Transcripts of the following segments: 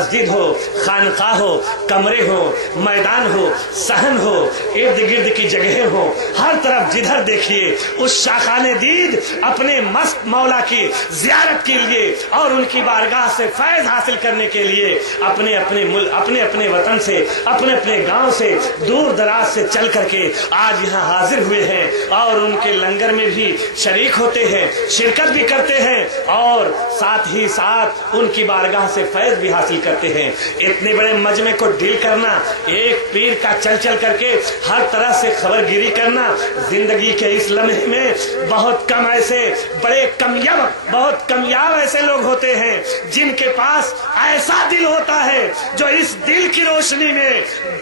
مسجد ہو، خانقاہ ہو، کمرے ہو، میدان ہو، صحن ہو، ارد گرد کی جگہیں ہو، ہر طرف جدھر دیکھیے اس شاخان دید اپنے مست مولا کی زیارت کے لیے اور ان کی بارگاہ سے فیض حاصل کرنے کے لیے اپنے اپنے وطن سے، اپنے اپنے گاؤں سے، دور دراز سے چل کر کے آج یہاں حاضر ہوئے ہیں اور ان کے لنگر میں بھی شریک ہوتے ہیں، شرکت بھی کرتے ہیں اور ساتھ ہی ساتھ ان کی بارگاہ سے فیض بھی حاصل کرتے ہیں۔ اتنے بڑے مجمع کو ڈیل کرنا، ایک پیر کا چل چل کر کے ہر طرح سے خبر گیری کرنا، زندگی کے اس لمحے میں بہت کم ایسے بہت کمیاب ایسے لوگ ہوتے ہیں جن کے پاس ایسا دل ہوتا ہے جو اس دل کی روشنی میں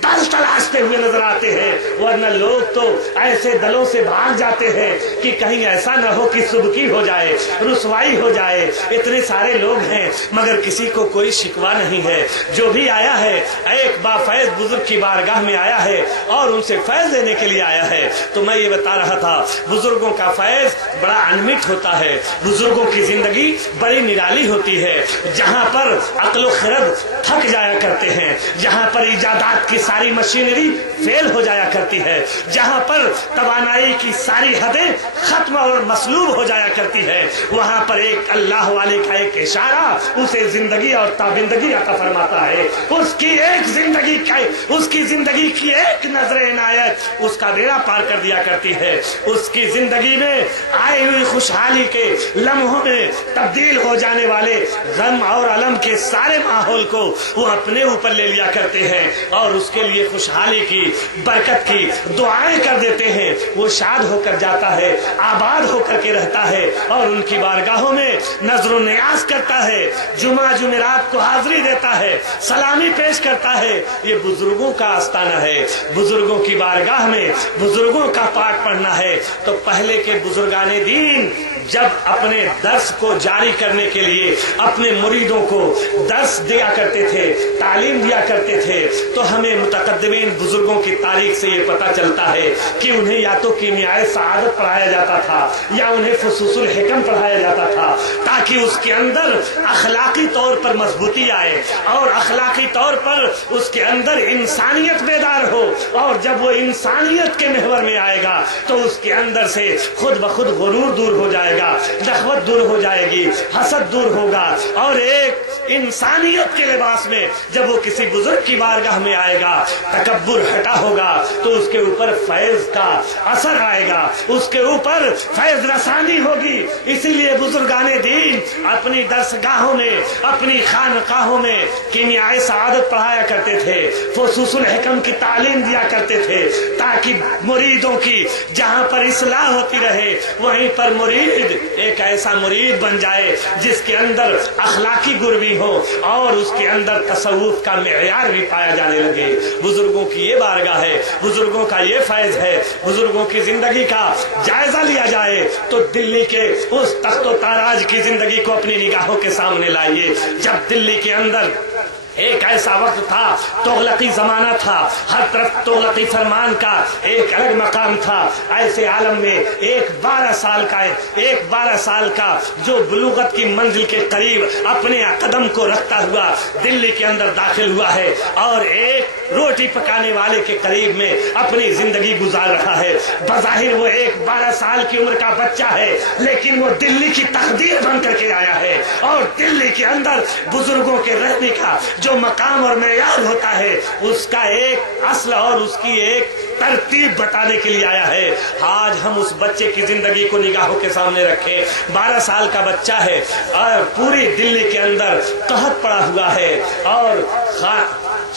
دل تلاشتے ہوئے نظر آتے ہیں، ورنہ لوگ تو ایسے دلوں سے بھاگ جاتے ہیں کہ کہیں ایسا نہ ہو کہ سبکی ہو جائے، رسوائی ہو جائے۔ اتنے سارے لوگ ہیں مگر کسی کو کوئی شکوہ نہیں ہے، جو بھی آیا ہے ایک با فیض بزرگ کی بارگاہ میں آیا ہے اور ان سے فیض لینے کے لیے آیا ہے۔ تو میں یہ بتا رہا تھا بزرگوں کا فیض بڑا انمٹ ہوتا ہے، بزرگوں کی زندگی بڑی نرالی ہوتی ہے۔ جہاں پر عقل و خرد تھک جایا کرتے ہیں، جہاں پر ایجادات کی ساری مشینری فیل ہو جایا کرتی ہے، جہاں پر توانائی کی ساری حدیں ختم اور مسلوب ہو جایا کرتی ہے، وہاں پر ایک اللہ والے کا ایک اشارہ اسے زندگی اور تابندگی عطا فرماتا ہے۔ اس کی زندگی کی ایک نظر عنایت اس کا بیڑا پار کر دیا کرتی ہے، اس کی زندگی میں آئی ہوئی خوشحالی کے لمحوں میں تبدیل ہو جانے والے غم اور علم کے سارے ماحول کو وہ اپنے اوپر لے لیا کرتے ہیں اور اس کے لیے خوشحالی کی، برکت کی دعائیں کر دیتے ہیں۔ وہ شاد ہو کر جاتا ہے، آباد ہو کر کے رہتا ہے اور ان کی بارگاہوں میں نظر و نیاز کرتا ہے، جمعہ جمعرات کو حاضری دیتا ہے، سلامی پیش کرتا ہے۔ یہ بزرگوں کا آستانہ ہے، بزرگوں کی بارگاہ میں بزرگوں کا پاٹ پڑھنا ہے۔ تو پہلے کے بزرگان دین جب اپنے درس کو جاری کرنے کے لیے اپنے مریدوں کو درس دیا کرتے تھے، تعلیم دیا کرتے تھے، تو ہمیں متقدمین بزرگوں کی تاریخ سے یہ پتہ چلتا ہے کہ انہیں یا تو کیمیائے سعادت پڑھایا جاتا تھا یا انہیں فصوص الحکم پڑھایا جاتا تھا، تاکہ اس کے اندر اخلاقی طور پر مضبوطی آئے اور اخلاقی طور پر اس کے اندر انسانیت بیدار ہو، اور جب وہ انسانیت کے محور میں آئے گا تو اس کے اندر سے خود بخود غرور دور ہو جائے گا، نخوت دور ہو جائے گی، حسد دور ہوگا، اور ایک انسانیت کے لباس میں جب وہ کسی بزرگ کی بارگاہ میں آئے گا تکبر ہٹا ہوگا تو اس کے اوپر فیض کا اثر آئے گا، اس کے اوپر فیض رسانی ہوگی۔ اسی لیے بزرگان دین اپنی درسگاہوں میں، اپنی خانقاہوں میں کیمیائے سعادت پڑھایا کرتے تھے، فصوص الحکم کی تعلیم دیا کرتے تھے، تاکہ مریدوں کی جہاں پر اصلاح ہوتی رہے وہیں پر مرید ایک ایسا مرید بن جائے جس کے اندر اخلاقی گر بھی ہو اور اس کے اندر تصوف کا معیار بھی پایا جانے لگے۔ بزرگوں کی یہ بارگاہ ہے، بزرگوں کا یہ فیض ہے۔ بزرگوں کی زندگی کا جائزہ لیا جائے تو دلی کے اس تخت و تاراج کی زندگی کو اپنی نگاہوں کے سامنے لائیے، جب دلی کے اندر ایک ایسا وقت تھا، تغلقی زمانہ تھا، ہر طرف تغلقی فرمان کا ایک الگ مقام تھا۔ ایسے عالم میں ایک 12 سال کا جو بلوغت کی منزل کے قریب اپنے قدم کو رکھتا ہوا دلی کے اندر داخل ہوا ہے اور ایک روٹی پکانے والے کے قریب میں اپنی زندگی گزار رہا ہے۔ بظاہر وہ ایک 12 سال کی عمر کا بچہ ہے، لیکن وہ دلی کی تقدیر بن کر کے آیا ہے اور دلی کے اندر بزرگوں کے رہنے کا جو مقام اور معیار ہوتا ہے اس کا ایک اصل اور اس کی ایک ترتیب بتانے کے لیے آیا ہے۔ آج ہم اس بچے کی زندگی کو نگاہوں کے سامنے رکھیں، 12 سال کا بچہ ہے اور پوری دلی کے اندر قحط پڑا ہوا ہے اور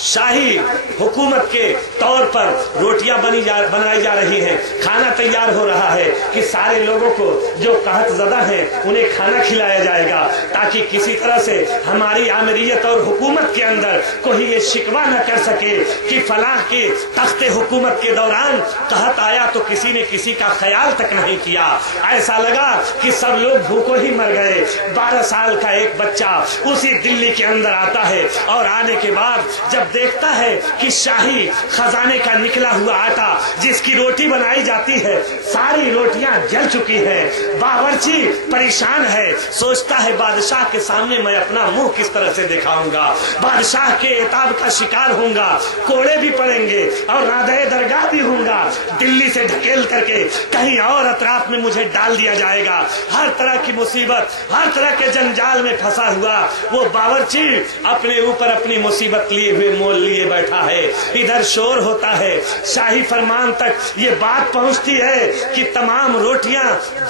شاہی حکومت کے طور پر روٹیاں بنائی جا رہی ہیں، کھانا تیار ہو رہا ہے کہ سارے لوگوں کو جو قحط زدہ ہیں انہیں کھانا کھلایا جائے گا، تاکہ کسی طرح سے ہماری آمریت اور حکومت کے اندر کوئی یہ شکوہ نہ کر سکے کہ فلاں کے تخت حکومت کے کے دوران قحط آیا تو کسی نے کسی کا خیال تک نہیں کیا، ایسا لگا کہ سب لوگ بھوکوں ہی مر گئے۔ 12 سال کا ایک بچہ اسی دلی کے اندر آتا ہے اور آنے کے بعد جب دیکھتا ہے کہ شاہی خزانے کا نکلا ہوا آٹا جس کی روٹی بنائی جاتی ہے ساری روٹیاں جل چکی ہیں، باورچی پریشان ہے، سوچتا ہے بادشاہ کے سامنے میں اپنا منہ کس طرح سے دکھاؤں گا، بادشاہ کے عتاب کا شکار ہوں گا، کوڑے بھی پڑیں گے اور نادے درگاہ بھی ہوں گا، دلی سے ڈھکیل کر کے کہیں اور اطراف میں مجھے ڈال دیا جائے گا۔ ہر طرح کی مصیبت، ہر طرح کے جنجال میں پھنسا ہوا وہ باورچی اپنے اوپر اپنی مصیبت لیے ہوئے مول لیے بیٹھا ہے۔ ادھر شور ہوتا ہے، شاہی فرمان تک یہ بات پہنچتی ہے کہ تمام روٹیاں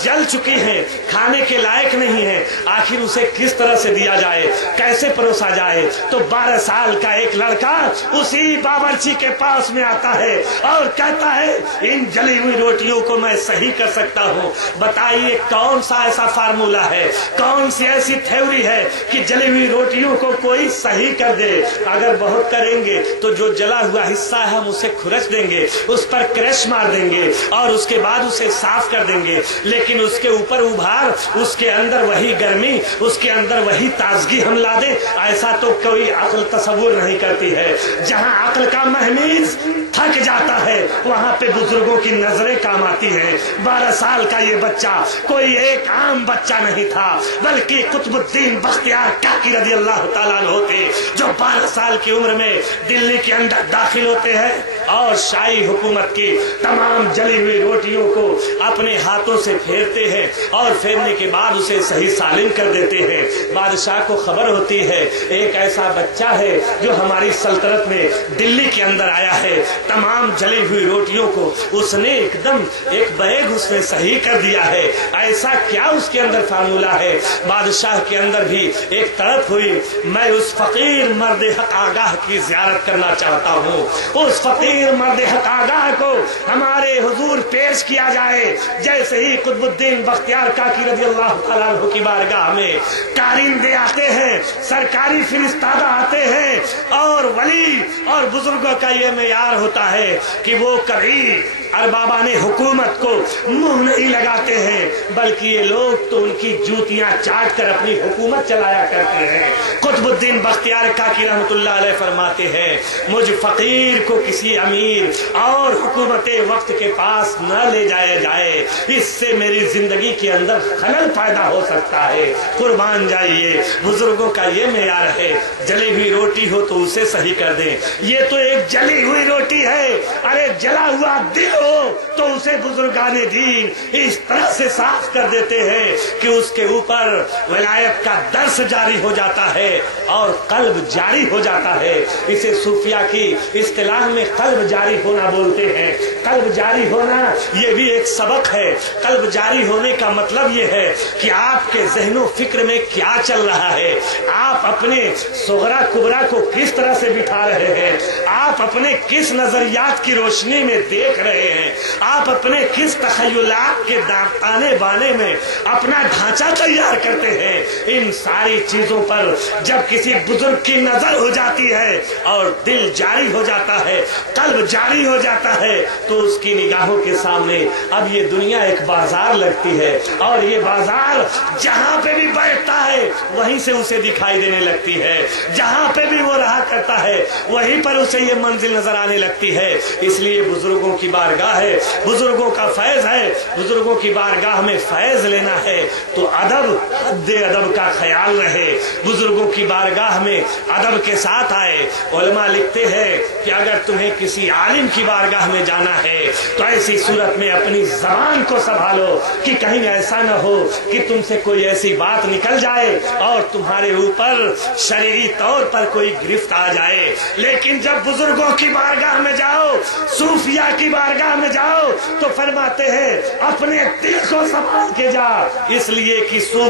جل چکی ہیں، کھانے کے لائق نہیں ہیں، آخر اسے کس طرح سے دیا جائے، کیسے پروسا جائے؟ تو 12 سال کا ایک لڑکا اسی باورچی کے پاس میں آتا ہے اور کہتا ہے ان جلی ہوئی روٹیوں کو میں صحیح کر سکتا ہوں، بتائیے کون سا ایسا فارمولا ہے، کون سی ایسی تھیوری ہے کہ جلی ہوئی روٹیوں کو کوئی صحیح کر دے؟ اگر بہت کریں گے تو جو جلا ہوا حصہ ہے ہم اسے کھرچ دیں گے، اس پر کرش مار دیں گے اور اس کے بعد اسے صاف کر دیں گے، لیکن اس کے اوپر ابھار، اس کے اندر وہی گرمی، اس کے اندر وہی تازگی ہم لا دیں، ایسا تو کوئی عقل تصور نہیں کرتی ہے۔ جہاں عقل کا مہمیز تھک جاتا ہے وہاں پہ بزرگوں کی نظریں کام آتی ہیں۔ 12 سال کا یہ بچہ کوئی ایک عام بچہ نہیں تھا بلکہ قطب الدین بختیار کاکی رضی اللہ تعالیٰ عنہ تھے، جو 12 سال کی عمر میں دلی کے اندر داخل ہوتے ہیں اور شاہی حکومت کی تمام جلی ہوئی روٹیوں کو اپنے ہاتھوں سے پھیرتے ہیں اور پھیرنے کے بعد اسے صحیح سالم کر دیتے ہیں۔ بادشاہ کو خبر ہوتی ہے ایک ایسا بچہ ہے جو ہماری سلطنت میں دلی کے اندر آیا ہے، تمام جلی ہوئی روٹیوں کو اس نے ایک دم ایک بیگ اس نے صحیح کر دیا ہے، ایسا کیا اس کے اندر فارمولا ہے؟ بادشاہ کے اندر بھی ایک تڑپ ہوئی، میں اس فقیر مرد حق آگاہ کی زیارت کرنا چاہتا ہوں، اس فقیر مرد حق آگاہ کو ہمارے حضور پیش کیا جائے۔ جیسے ہی قطب الدین بختیار کاکی رضی اللہ تعالیٰ عنہ کی بارگاہ میں کارندے آتے ہیں، سرکاری فرستادہ آتے ہیں اور ولی اور بزرگوں کا یہ معیار ہوتا ہے کہ وہ کبھی اربابان حکومت کو منہ نہیں لگاتے ہیں بلکہ یہ لوگ تو ان کی جوتیاں چاٹ کر اپنی حکومت چلایا کرتے ہیں۔ قطب الدین بختیار کاکی رحمۃ اللہ علیہ فرماتے ہیں مجھ فقیر کو کسی امیر اور حکومت وقت کے پاس نہ لے جایا جائے، اس سے میری زندگی کے اندر خلل پیدا ہو سکتا ہے۔ قربان جائیے، بزرگوں کا یہ معیار ہے، جلی ہوئی روٹی ہو تو اسے صحیح کر دیں، یہ تو ایک جلی ہوئی روٹی ہے، ارے جلا ہوا دل ہو تو اسے بزرگان دین اس طرح سے صاف کر دیتے ہیں کہ اس کے اوپر ولایت کا درس جاری ہو جاتا ہے اور قلب جاری ہو جاتا ہے۔ اسے صوفیہ کی اصطلاح میں قلب جاری ہونا بولتے ہیں۔ قلب جاری ہونا یہ بھی ایک سبق ہے۔ قلب جاری ہونے کا مطلب یہ ہے کہ آپ کے ذہن و فکر میں کیا چل رہا ہے، آپ اپنے صغرا کبرا کو کس طرح سے بٹھا رہے ہیں، آپ اپنے کس نظریات کی روشنی میں دیکھ رہے ہیں، آپ اپنے کس تخیلات کے تانے بانے میں اپنا ڈھانچہ تیار کرتے ہیں۔ ان ساری چیزوں پر جب کسی بزرگ کی نظر ہو جاتی ہے اور دل جاری ہو جاتا ہے، قلب جاری ہو جاتا ہے، تو اس کی نگاہوں کے سامنے اب یہ دنیا ایک بازار لگتی ہے اور یہ بازار جہاں پہ بھی بیٹھتا ہے وہیں سے اسے دکھائی دینے لگتی ہے، جہاں پہ بھی وہ رہا کرتا ہے وہیں پر اسے یہ منزل نظر آنے لگتی ہے۔ اس لیے بزرگوں کی بارگاہ ہے، بزرگوں کا فیض ہے، بزرگوں کی بارگاہ میں فیض لینا ہے تو ادب، حد ادب کا خیال رہے، بزرگوں کی بارگاہ میں ادب کے ساتھ آئے۔ علماء لکھتے ہیں کہ اگر تمہیں کسی عالم کی بارگاہ میں جانا ہے تو ایسی صورت میں اپنی زبان کو سنبھالو کہ کہیں ایسا نہ ہو کہ تم سے کوئی ایسی بات نکل جائے اور تمہارے اوپر شرعی طور پر کوئی گرفت آ جائے۔ لیکن جب بزرگوں کی بارگاہ میں جاؤ، صوفیہ کی بارگاہ میں جاؤ تو فرماتے ہیں اپنے دل کو سنبھال کے جا، اس لیے کہ